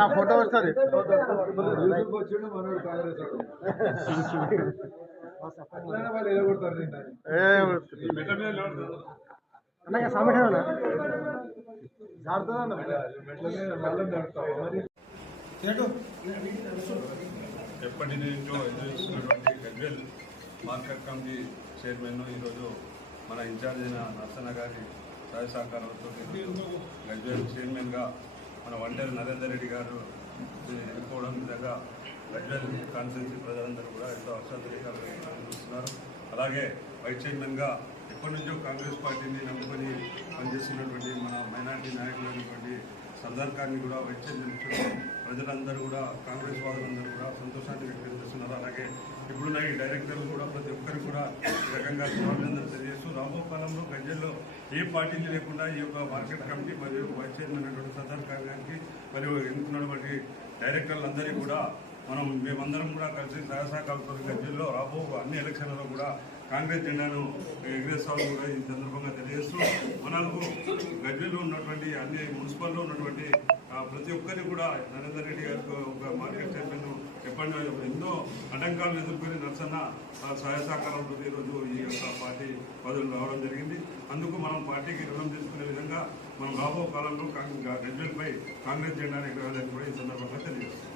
నా ఫోటో వస్తుంది ఎప్పటి నుంచో ఎదురుస్తున్నటువంటి గజ్వేల్ మార్కెట్ కమిటీ చైర్మన్ ఈరోజు మన ఇన్ఛార్జ్ అయిన నర్సన్న గారి సహాయ సహకారాలతో గజ్వేల్ చైర్మన్గా మన వంటేరు నరేందర్ రెడ్డి గారు ఎన్నుకోవడం విధంగా గజ్వేల్ కాన్స్టిట్యున్సీ ప్రజలందరూ కూడా ఎంతో హర్షాంతరికాలుగా చూస్తున్నారు. అలాగే వైస్ చైర్మన్గా ఎప్పటి నుంచో కాంగ్రెస్ పార్టీని నమ్ముకొని పనిచేస్తున్నటువంటి మన మైనార్టీ నాయకులైనటువంటి సర్దార్ ఖాన్ని కూడా వైస్ చైర్మన్ ప్రజలందరూ కూడా కాంగ్రెస్ వాదులందరూ కూడా సంతోషాన్ని వ్యక్తం చేస్తున్నారు. అలాగే ఇప్పుడున్న ఈ డైరెక్టర్లు కూడా ప్రతి ఒక్కరికి కూడా ఈ రకంగా శుభాభినందనలు తెలియజేస్తూ రాబో కాలంలో గజ్వేల్లో ఏ పార్టీలు లేకుండా ఈ యొక్క మార్కెట్ కమిటీ మరియు వైస్ చైర్మన్ అయినటువంటి సర్దార్ ఖాన్ గారికి మరియు ఎన్నుకున్నటువంటి డైరెక్టర్లందరికీ కూడా మేమందరం కూడా కలిసి సహకారంతో గజ్వేల్లో రాబో అన్ని ఎలక్షన్లలో కూడా కాంగ్రెస్ జెండాను ఎగరేస్తామని కూడా ఈ సందర్భంగా తెలియజేస్తూ మనకు గజ్వేల్లో ఉన్నటువంటి అన్ని మున్సిపల్లో ఉన్నటువంటి ప్రతి ఒక్కరిని కూడా నరేందర్ రెడ్డి గారికి ఒక మార్కెట్ చైర్మన్ ఎప్పటి ఎన్నో ఆటంకాలను ఎదుర్కొని నర్సన్న సహాయ సహకారంతో ఈరోజు ఈ యొక్క పార్టీ పదవులు రావడం జరిగింది. అందుకు మనం పార్టీకి రుణం తీసుకునే విధంగా మనం రాబో కాలంలో గజ్వేల్పై కాంగ్రెస్ జెండాను ఎగరాలని కూడా ఈ సందర్భంగా తెలియజేస్తాం.